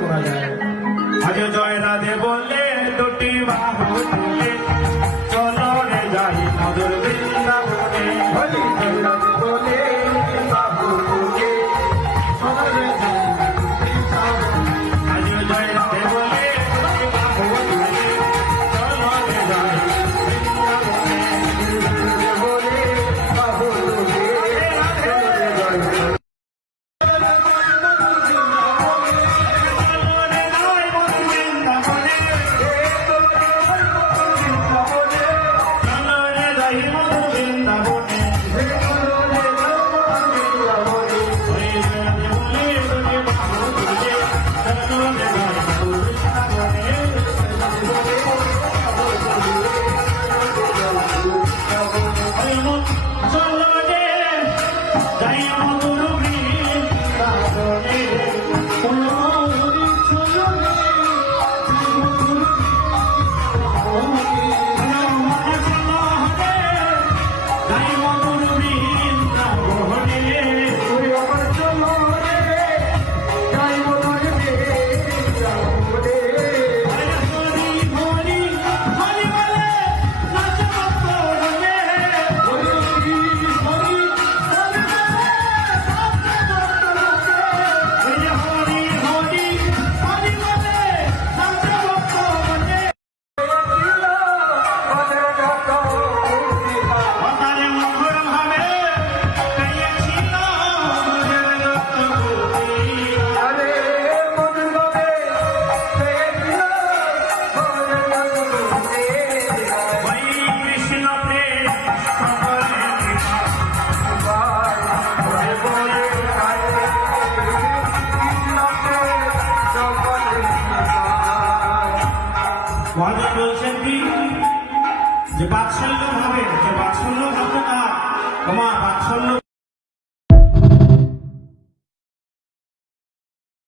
করা যায়। আজ জয় রাধে বলে দুটি বাহু তুলে চলো রে যাই মধুর বৃন্দাবনে। হরি জয় রাধে বলে বাহু তুলে চলো রে যাই বৃন্দাবনে। আজ জয় রাধে বলে দুটি বাহু তুলে চলো রে যাই বৃন্দাবনে। বলে বাহু তুলে চলো রে যাই মহাজন বলছেন কি যে বাৎসল্য ভাবে, যে বাৎসল্য ভাবটা তোমার বাৎসল্য